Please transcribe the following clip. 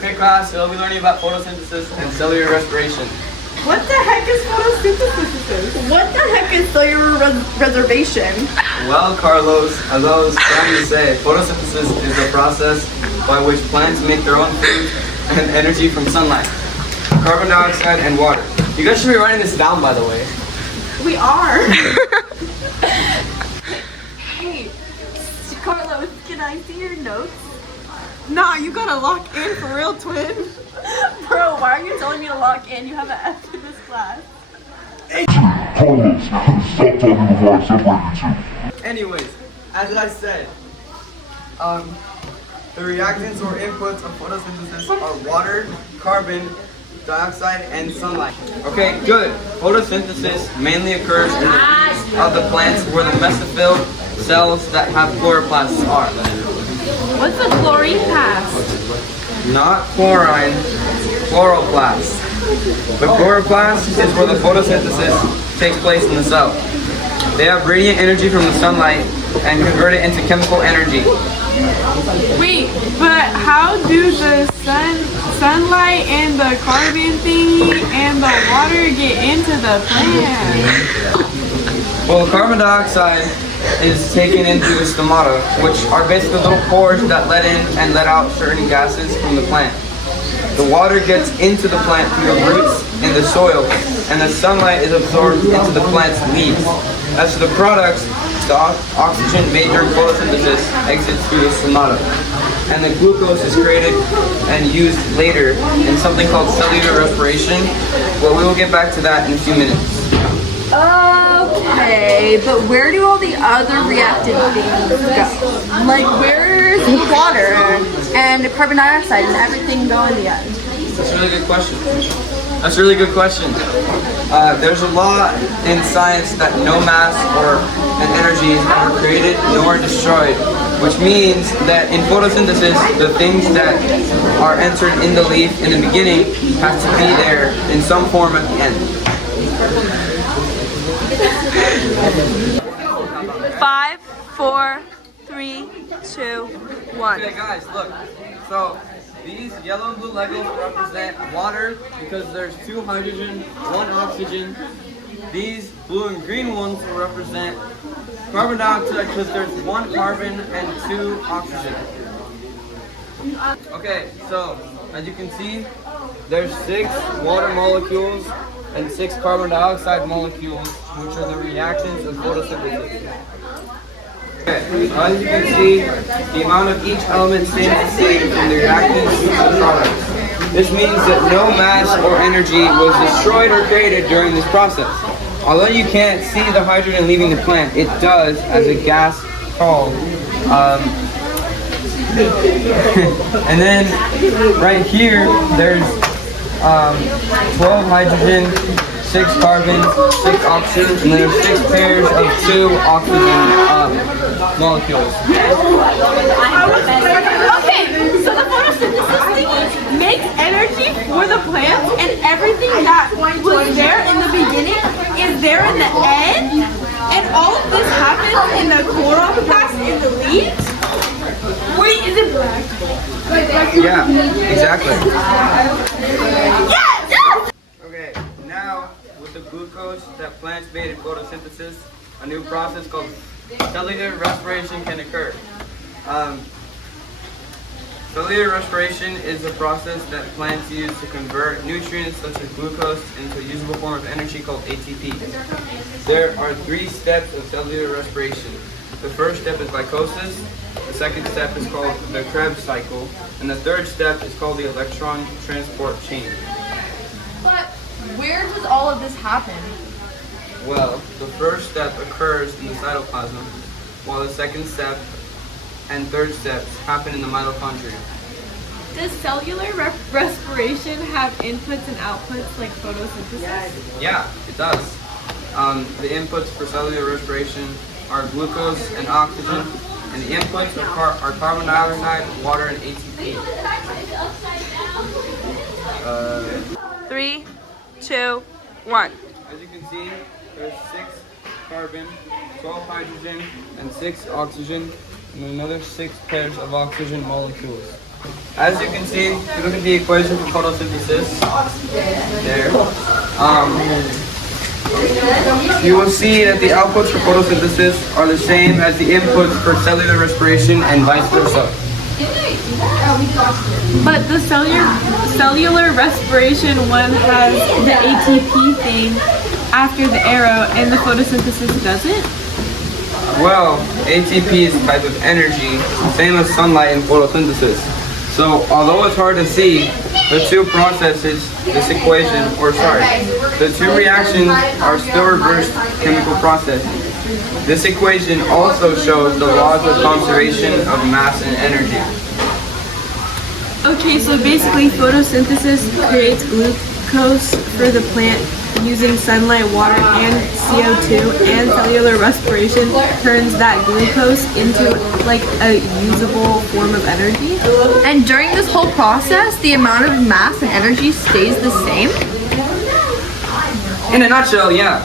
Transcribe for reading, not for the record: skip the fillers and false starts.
Okay, class, so we'll be learning about photosynthesis and cellular respiration. What the heck is photosynthesis? What the heck is cellular reservation? Well, Carlos, as I was trying to say, photosynthesis is the process by which plants make their own food and energy from sunlight, carbon dioxide, and water. You guys should be writing this down, by the way. We are. Hey, Carlos, can I see your notes? Nah, you gotta lock in for real, twin. Bro, why are you telling me to lock in? You have an F in this class. Carlos, stop talking before I separate you two. Anyways, as I said, the reactants or inputs of photosynthesis are water, carbon dioxide, and sunlight. Okay, good. Photosynthesis mainly occurs in the leaves of the plants where the mesophyll cells that have chloroplasts are. What's a chlorine pass? Not chlorine, chloroplast. The chloroplast is where the photosynthesis takes place in the cell. They have radiant energy from the sunlight and convert it into chemical energy. Wait, but how do the sunlight and the carbon thingy and the water get into the plant? Well, carbon dioxide is taken into the stomata, which are basically little pores that let in and let out certain gases from the plant. The water gets into the plant through the roots in the soil, and the sunlight is absorbed into the plant's leaves. As to the products, the oxygen made during photosynthesis exits through the stomata, and the glucose is created and used later in something called cellular respiration. Well, we will get back to that in a few minutes. Okay, but where do all the other reactant things go? Like, where's water and carbon dioxide and everything go in the end? That's a really good question. That's a really good question. There's a law in science that no mass or an energy is ever created nor destroyed, which means that in photosynthesis, the things that are entered in the leaf in the beginning have to be there in some form at the end. 5, 4, 3, 2, 1. Okay guys, look. So these yellow and blue Legos represent water because there's 2 hydrogen, 1 oxygen. These blue and green ones will represent carbon dioxide because there's 1 carbon and 2 oxygen. Okay, so as you can see, there's 6 water molecules and 6 carbon dioxide molecules, which are the reactants of photosynthesis. Okay, so as you can see, the amount of each element stays the same from the reactants to the products. This means that no mass or energy was destroyed or created during this process. Although you can't see the hydrogen leaving the plant, it does as a gas called and then right here there's 12 hydrogen, 6 carbon, 6 oxygen, and then there's 6 pairs of 2 oxygen molecules. Okay, so the photosynthesis thing makes energy for the plants, and everything that was there in the beginning is there in the end, and all of this happens in the chloroplast in the leaves. Wait, is it black? Yeah, exactly. Yes! Okay, now with the glucose that plants made in photosynthesis, a new process called cellular respiration can occur. Cellular respiration is a process that plants use to convert nutrients such as glucose into a usable form of energy called ATP. There are 3 steps of cellular respiration. The first step is glycolysis, the second step is called the Krebs cycle, and the third step is called the electron transport chain. But where does all of this happen? Well, the first step occurs in the cytoplasm, while the second step and third steps happen in the mitochondria. Does cellular respiration have inputs and outputs like photosynthesis? Yeah, it does. The inputs for cellular respiration are glucose and oxygen, and the inputs are carbon dioxide, water, and ATP. 3, 2, 1. As you can see, there's 6 carbon, 12 hydrogen, and 6 oxygen, and another 6 pairs of oxygen molecules. As you can see, if you look at the equation for photosynthesis, there, you will see that the outputs for photosynthesis are the same as the inputs for cellular respiration and vice versa. But the cellular respiration one has the ATP thing after the arrow, and the photosynthesis doesn't? Well, ATP is a type of energy, same as sunlight and photosynthesis. So, although it's hard to see, the two processes, the two reactions are still reverse chemical processes. This equation also shows the laws of conservation of mass and energy. Okay, so basically photosynthesis creates glucose for the plant using sunlight, water, and CO2, and cellular respiration turns that glucose into like a usable form of energy. And during this whole process, the amount of mass and energy stays the same? In a nutshell, yeah.